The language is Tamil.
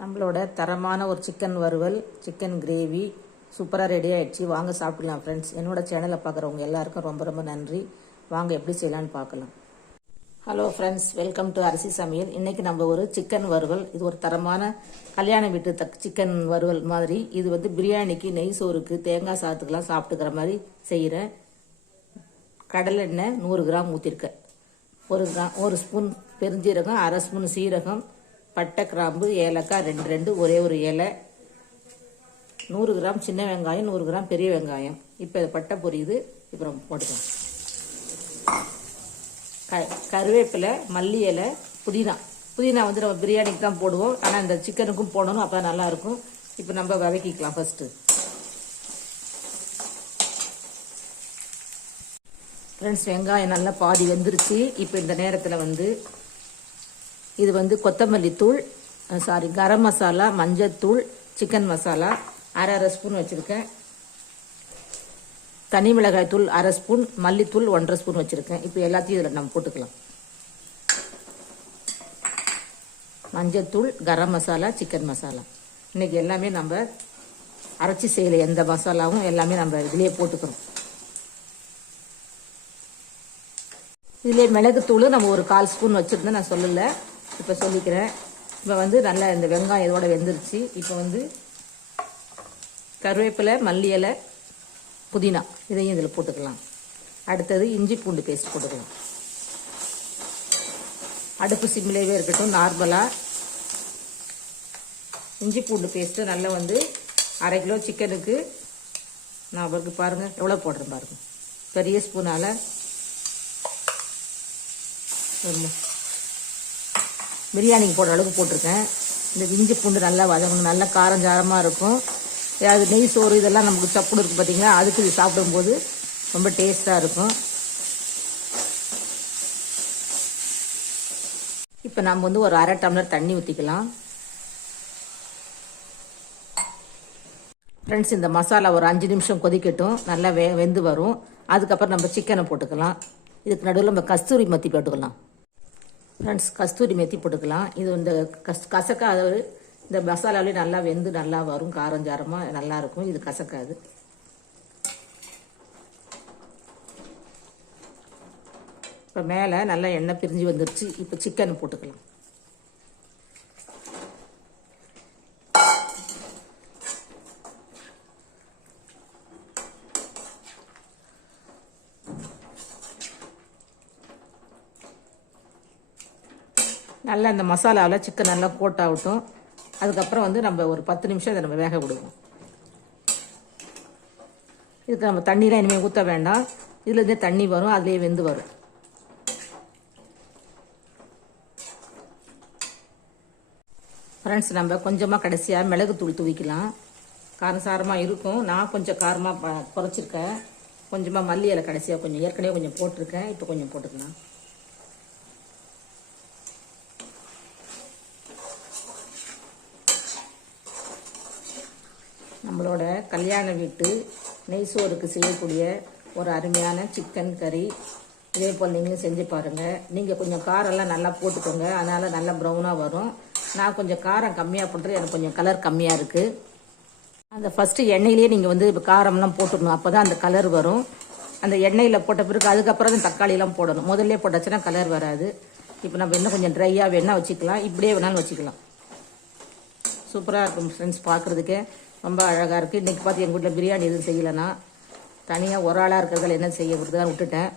நம்மளோட தரமான ஒரு சிக்கன் வறுவல் சிக்கன் கிரேவி சூப்பராக ரெடி ஆகிடுச்சு வாங்க சாப்பிடலாம் ஃப்ரெண்ட்ஸ் என்னோடய சேனலை பார்க்குறவங்க எல்லாருக்கும் ரொம்ப ரொம்ப நன்றி. வாங்க எப்படி செய்யலாம்னு பார்க்கலாம் ஹலோ ஃப்ரெண்ட்ஸ் வெல்கம் டு அரிசி சமையல். இன்னைக்கு நம்ம ஒரு சிக்கன் வறுவல். இது ஒரு தரமான கல்யாண வீட்டு தக் சிக்கன் வறுவல் மாதிரி. இது வந்து பிரியாணிக்கு நெய் சோறுக்கு தேங்காய் சாத்துக்கெலாம் சாப்பிட்டுக்கிற மாதிரி செய்கிறேன் கடலெண்ணெய் நூறு கிராம் ஊற்றிருக்கேன் ஒரு கிராம் ஒரு ஸ்பூன் பெருஞ்சீரகம் அரை ஸ்பூன் சீரகம் பட்டை கிராம்பு ஏலக்காய் ரெண்டு ரெண்டு ஒரே ஒரு இலை. நூறு கிராம் சின்ன வெங்காயம் நூறு கிராம் பெரிய வெங்காயம். இப்போ பட்டை பொரியுது. இப்போ நம்ம போட்டுக்கலாம். க கருவேப்பிலை மல்லி இலை புதினா. புதினா வந்து நம்ம பிரியாணிக்கு தான் போடுவோம். ஆனால் இந்த சிக்கனுக்கும் போடணும். அப்போ நல்லாயிருக்கும். இப்போ நம்ம வதக்கிக்கலாம் ஃபஸ்ட்டு ஃப்ரெண்ட்ஸ் வெங்காயம் நல்லா பாதி வெந்துருச்சு. இப்போ இந்த நேரத்தில் வந்து இது வந்து கொத்தமல்லி தூள் சாரி கரம் மசாலா மஞ்சத்தூள் சிக்கன் மசாலா அரை அரை ஸ்பூன் வச்சுருக்கேன். தனி மிளகாய் தூள் அரை ஸ்பூன் மல்லித்தூள் ஒன்றரை ஸ்பூன் வச்சுருக்கேன். இப்போ எல்லாத்தையும் இதில் நம்ம போட்டுக்கலாம். மஞ்சத்தூள் கரம் மசாலா சிக்கன் மசாலா. இன்னைக்கு எல்லாமே நம்ம அரைச்சி செய்யல. எந்த மசாலாவும் எல்லாமே நம்ம இதுலேயே போட்டுக்கிறோம் இதிலே மிளகுத்தூள் நம்ம ஒரு கால் ஸ்பூன் வச்சுருந்தேன். நான் சொல்லலை. இப்போ சொல்லிக்கிறேன். இப்போ வந்து நல்லா இந்த வெங்காயம் இதோட வெந்துருச்சு. இப்போ வந்து கருவேப்பிலை மல்லி இலை புதினா இதையும் இதில் போட்டுக்கலாம். அடுத்தது இஞ்சி பூண்டு பேஸ்ட் போட்டுக்கலாம். அடுப்பு சிம்மிலேயே இருக்கட்டும் நார்மலாக இஞ்சி பூண்டு பேஸ்ட்டு நல்லா வந்து அரை கிலோ சிக்கனுக்கு நான் அவருக்கு பாருங்கள் எவ்வளோ போடுறேன் பாருங்கள் பெரிய ஸ்பூனால் பிரியாணிக்கு போடுற அளவுக்கு போட்டிருக்கேன். இந்த இஞ்சி பூண்டு நல்லா வதங்கணும். நல்லா காரம் சாரமாக இருக்கும். அது நெய் சோறு இதெல்லாம் நமக்கு சப்புடு இருக்குது பார்த்திங்களா அதுக்கு இது சாப்பிடும்போது ரொம்ப டேஸ்ட்டாக இருக்கும். இப்போ நம்ம வந்து ஒரு அரை டம்ளர் தண்ணி ஊற்றிக்கலாம் ஃப்ரெண்ட்ஸ் இந்த மசாலா ஒரு அஞ்சு நிமிஷம் கொதிக்கட்டும். நல்லா வெ வெந்து வரும். அதுக்கப்புறம் நம்ம சிக்கனை போட்டுக்கலாம். இதுக்கு நடுவில் நம்ம கஸ்தூரி மத்தி போட்டுக்கலாம். ஃப்ரெண்ட்ஸ் கஸ்தூரி மெத்தி போட்டுக்கலாம். இது இந்த கஸ் கசக்காது இந்த மசாலாவிலே நல்லா வெந்து நல்லா வரும். காரம் சாரமாக நல்லாயிருக்கும் இது கசக்காது. இப்போ மேலே நல்லா எண்ணெய் பிரிஞ்சு வந்துருச்சு. இப்போ சிக்கன் போட்டுக்கலாம். நல்லா இந்த மசாலாவில் சிக்கன் நல்லா கோட் ஆகட்டும். அதுக்கப்புறம் வந்து நம்ம ஒரு பத்து நிமிஷம் இதை நம்ம வேக விடுவோம். இதுக்கு நம்ம தண்ணிலாம் இனிமேல் ஊற்ற வேண்டாம். இதுலேருந்தே தண்ணி வரும் அதுலேயே வெந்து வரும். ஃப்ரெண்ட்ஸ் நம்ம கொஞ்சமாக கடைசியாக மிளகு தூள் தூவிக்கலாம். காரசாரமாக இருக்கும். நான் கொஞ்சம் காரமாக குறைச்சிருக்கேன். கொஞ்சமாக மல்லி இலை கடைசியாக கொஞ்சம் ஏற்கனவே கொஞ்சம் போட்டிருக்கேன். இப்போ கொஞ்சம் போட்டுக்கலாம். நம்மளோட கல்யாண வீட்டு நெய் சோறுக்கு செய்யக்கூடிய ஒரு அருமையான சிக்கன் கறி இதே போல் நீங்களும் செஞ்சு பாருங்கள் நீங்கள் கொஞ்சம் காரெல்லாம் நல்லா போட்டுக்கோங்க. அதனால் நல்லா ப்ரௌனாக வரும். நான் கொஞ்சம் காரம் கம்மியாக போட்டுறது எனக்கு கொஞ்சம் கலர் கம்மியாக இருக்குது அந்த ஃபஸ்ட்டு எண்ணெயிலேயே நீங்கள் வந்து இப்போ காரம்லாம் போட்டுடணும். அப்போ தான் அந்த கலர் வரும். அந்த எண்ணெயில் போட்ட பிறகு அதுக்கப்புறம் தான் தக்காளிலாம் போடணும். முதல்ல போட்டாச்சுன்னா கலர் வராது. இப்போ நம்ம இன்னும் கொஞ்சம் ட்ரையாக வேணால் வச்சுக்கலாம். இப்படியே வேணாலும் வச்சுக்கலாம். சூப்பராக இருக்கும் ஃப்ரெண்ட்ஸ் பார்க்குறதுக்கே ரொம்ப அழகாக இருக்குது இன்றைக்கி பார்த்து எங்கள் வீட்டில் பிரியாணி எதுவும் செய்யலைன்னா தனியாக ஒரு ஆளாக இருக்கிறதால என்ன செய்ய விட்டுட்டேன்.